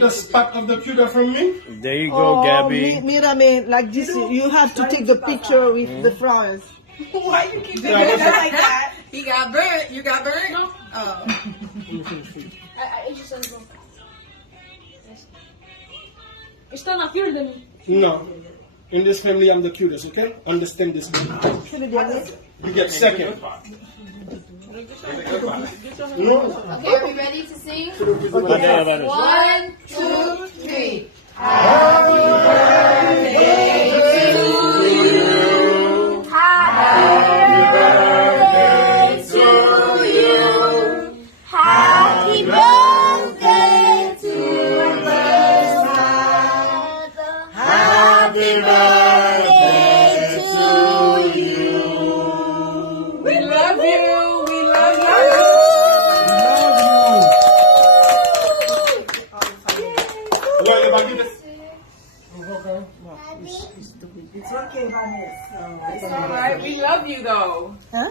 the spot of the pewter from me? There you go, Gabby. Mirame, like this, you have to take the picture with the flowers. Why you keep doing that like that? He got burnt. You got burnt? Oh. Está na cure de mim. No. In this family, I'm the cutest, okay? Understand this. You get second. No. Okay, are we ready to sing? Vanessa, Vanessa. 1, 2, 3. Happy birthday to you. Happy birthday to you. Happy birthday to Vanessa. Happy birthday to you. We love you. We love you. What you about to do? It's okay, Vanessa. It's all right. We love you, though. Huh?